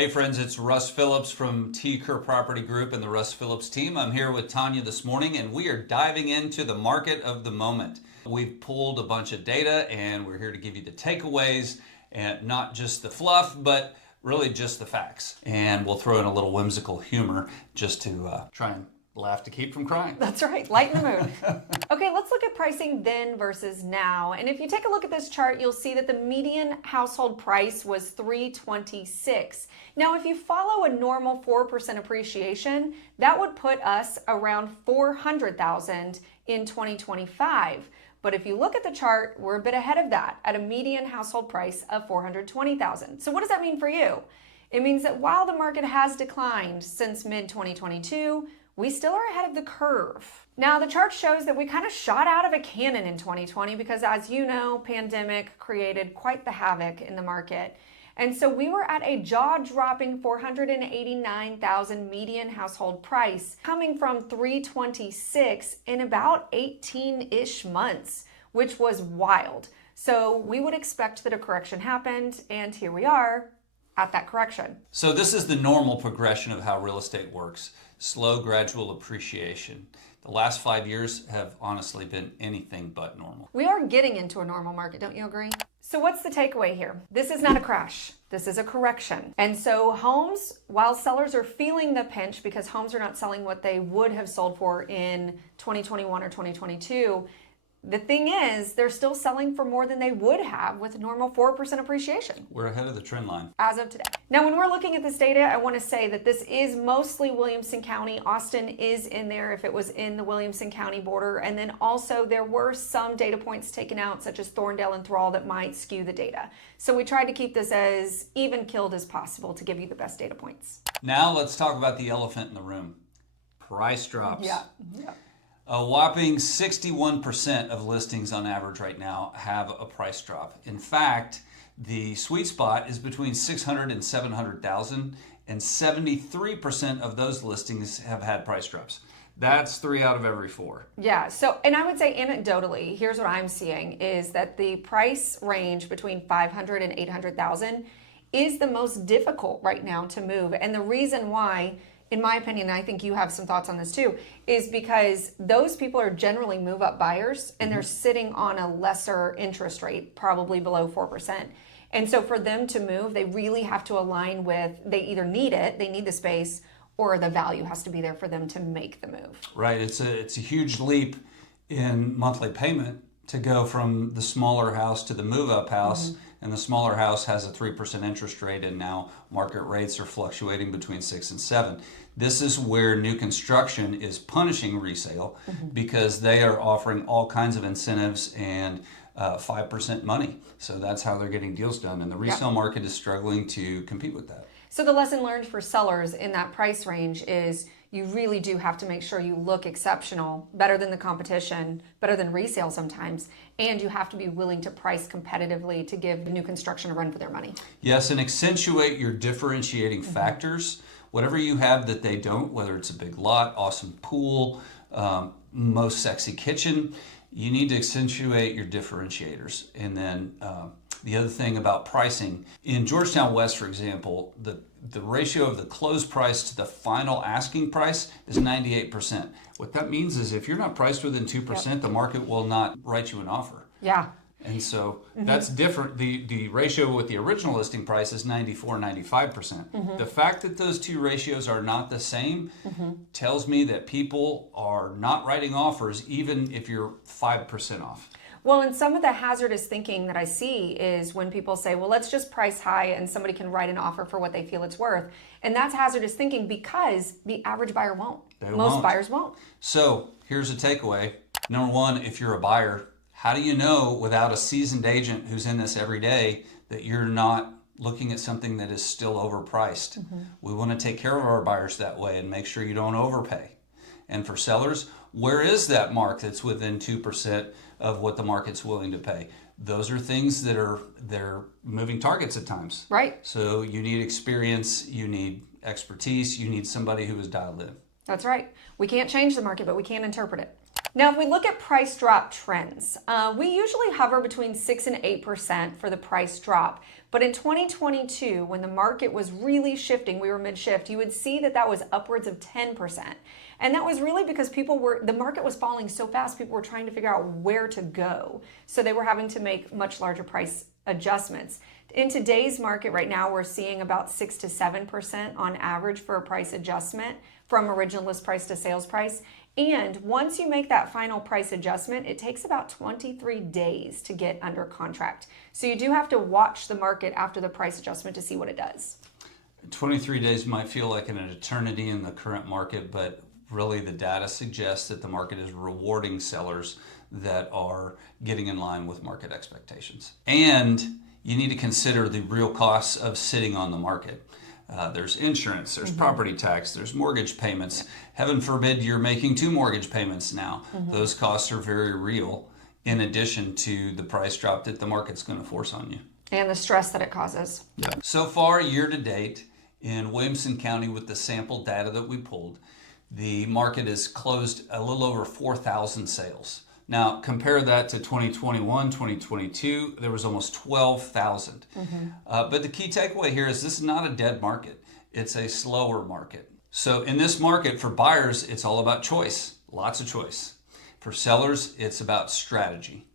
Hey friends, it's Russ Phillips from Kerr Property Group and the Russ Phillips team. I'm here with Tanya this morning and we are diving into the market of the moment. We've pulled a bunch of data and we're here to give you the takeaways and not just the fluff, but really just the facts. And we'll throw in a little whimsical humor just to try and laugh to keep from crying. That's right, lighten the mood. Okay, let's look at pricing then versus now. And if you take a look at this chart, you'll see that the median household price was $326. Now, if you follow a normal 4% appreciation, that would put us around $400,000 in 2025. But if you look at the chart, we're a bit ahead of that at a median household price of $420,000. So what does that mean for you? It means that while the market has declined since mid-2022, we still are ahead of the curve. Now, the chart shows that we kind of shot out of a cannon in 2020 because, as you know, pandemic created quite the havoc in the market. And so we were at a jaw-dropping $489,000 median household price, coming from $326 in about 18-ish months, which was wild. So we would expect that a correction happened, and here we are at that correction. So this is the normal progression of how real estate works. Slow, gradual appreciation. The last 5 years have honestly been anything but normal. We are getting into a normal market, don't you agree? So what's the takeaway here? This is not a crash. This is a correction. And so homes, while sellers are feeling the pinch because homes are not selling what they would have sold for in 2021 or 2022, the thing is, they're still selling for more than they would have with normal 4% appreciation. We're ahead of the trend line. As of today. Now, when we're looking at this data, I want to say that this is mostly Williamson County. Austin is in there if it was in the Williamson County border. And then also there were some data points taken out, such as Thorndale and Thrall, that might skew the data. So we tried to keep this as even killed as possible to give you the best data points. Now let's talk about the elephant in the room. Price drops. Yeah. A whopping 61% of listings on average right now have a price drop. In fact, the sweet spot is between 600 and 700,000, and 73% of those listings have had price drops. That's 3 out of every 4. Yeah, so, and I would say anecdotally, here's what I'm seeing is that the price range between 500 and 800,000 is the most difficult right now to move. And the reason why, in my opinion, and I think you have some thoughts on this too, is because those people are generally move-up buyers and they're sitting on a lesser interest rate, probably below 4%. And so for them to move, they really have to align with, they either need it, they need the space, or the value has to be there for them to make the move. Right, it's a huge leap in monthly payment to go from the smaller house to the move-up house. And the smaller house has a 3% interest rate, and now market rates are fluctuating between 6 and 7. This is where new construction is punishing resale because they are offering all kinds of incentives and 5% money. So that's how they're getting deals done. And the resale market is struggling to compete with that. So the lesson learned for sellers in that price range is you really do have to make sure you look exceptional, better than the competition, better than resale sometimes, and you have to be willing to price competitively to give new construction a run for their money. Yes, and accentuate your differentiating factors. Whatever you have that they don't, whether it's a big lot, awesome pool, most sexy kitchen, you need to accentuate your differentiators. And then the other thing about pricing, in Georgetown West, for example, the ratio of the close price to the final asking price is 98%. What that means is if you're not priced within 2%, the market will not write you an offer. Yeah. And so that's different. The ratio with the original listing price is 94, 95%. The fact that those two ratios are not the same tells me that people are not writing offers even if you're 5% off. Well, and some of the hazardous thinking that I see is when people say, well, let's just price high and somebody can write an offer for what they feel it's worth. And that's hazardous thinking because the average buyer won't. Most buyers won't. So here's a takeaway. Number one, if you're a buyer, how do you know without a seasoned agent who's in this every day that you're not looking at something that is still overpriced? We want to take care of our buyers that way and make sure you don't overpay. And for sellers, where is that mark that's within 2% of what the market's willing to pay? Those are things that they're moving targets at times. Right. So you need experience, you need expertise, you need somebody who is dialed in. That's right. We can't change the market, but we can interpret it. Now, if we look at price drop trends, we usually hover between 6 and 8% for the price drop. But in 2022, when the market was really shifting, we were mid-shift, you would see that that was upwards of 10%. And that was really because the market was falling so fast, people were trying to figure out where to go. So they were having to make much larger price adjustments. In today's market right now, we're seeing about 6 to 7% on average for a price adjustment from original list price to sales price. And once you make that final price adjustment, it takes about 23 days to get under contract. So you do have to watch the market after the price adjustment to see what it does. 23 days might feel like an eternity in the current market, but really the data suggests that the market is rewarding sellers that are getting in line with market expectations. And you need to consider the real costs of sitting on the market. There's insurance, there's property tax, there's mortgage payments. Heaven forbid you're making 2 mortgage payments now. Those costs are very real, in addition to the price drop that the market's going to force on you. And the stress that it causes. Yeah. So far, year to date, in Williamson County, with the sample data that we pulled, the market has closed a little over 4,000 sales. Now, compare that to 2021, 2022, there was almost 12,000. But the key takeaway here is this is not a dead market. It's a slower market. So in this market, for buyers, it's all about choice, lots of choice. For sellers, it's about strategy.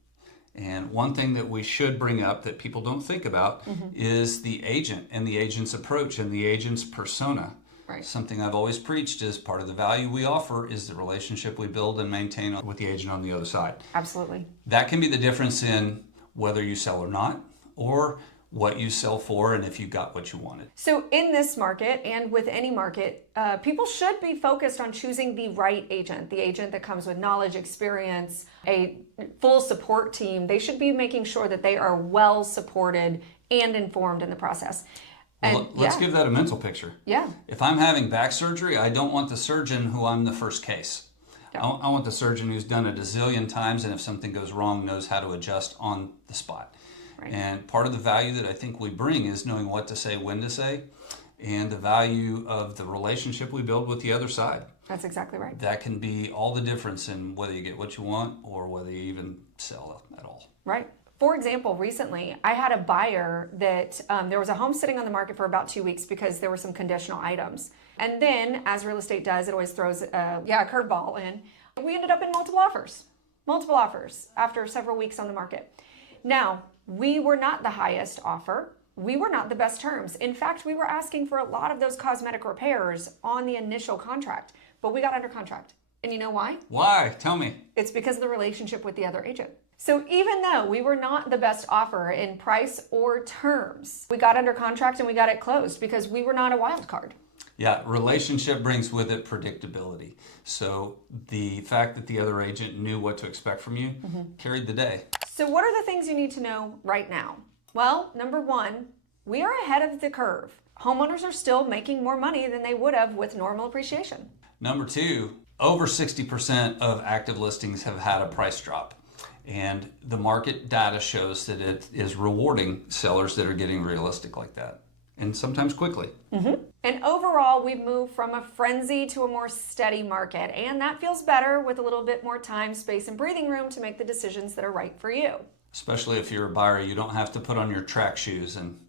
And one thing that we should bring up that people don't think about is the agent and the agent's approach and the agent's persona. Right. Something I've always preached is part of the value we offer is the relationship we build and maintain with the agent on the other side. Absolutely. That can be the difference in whether you sell or not, or what you sell for and if you got what you wanted. So in this market and with any market, people should be focused on choosing the right agent, the agent that comes with knowledge, experience, a full support team. They should be making sure that they are well supported and informed in the process. Well, let's give that a mental picture. Yeah. If I'm having back surgery, I don't want the surgeon who I'm the first case. Yeah. I want the surgeon who's done it a zillion times and if something goes wrong, knows how to adjust on the spot. Right. And part of the value that I think we bring is knowing what to say, when to say, and the value of the relationship we build with the other side. That's exactly right. That can be all the difference in whether you get what you want or whether you even sell at all. Right. For example, recently I had a buyer that there was a home sitting on the market for about 2 weeks because there were some conditional items. And then, as real estate does, it always throws a curveball in. We ended up in multiple offers after several weeks on the market. Now, we were not the highest offer. We were not the best terms. In fact, we were asking for a lot of those cosmetic repairs on the initial contract, but we got under contract. And you know why? Why? Tell me. It's because of the relationship with the other agent. So even though we were not the best offer in price or terms, we got under contract and we got it closed because we were not a wild card. Yeah, relationship brings with it predictability. So the fact that the other agent knew what to expect from you carried the day. So what are the things you need to know right now? Well, number one, we are ahead of the curve. Homeowners are still making more money than they would have with normal appreciation. Number two, over 60% of active listings have had a price drop. And the market data shows that it is rewarding sellers that are getting realistic like that. And sometimes quickly. And overall, we've moved from a frenzy to a more steady market. And that feels better with a little bit more time, space, and breathing room to make the decisions that are right for you. Especially if you're a buyer, you don't have to put on your track shoes and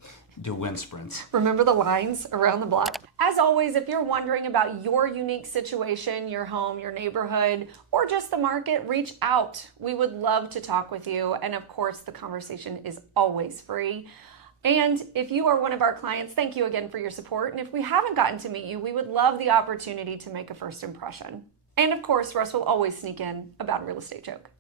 do wind sprints. Remember the lines around the block? As always, if you're wondering about your unique situation, your home, your neighborhood, or just the market, reach out. We would love to talk with you. And of course, the conversation is always free. And if you are one of our clients, thank you again for your support. And if we haven't gotten to meet you, we would love the opportunity to make a first impression. And of course, Russ will always sneak in about a real estate joke.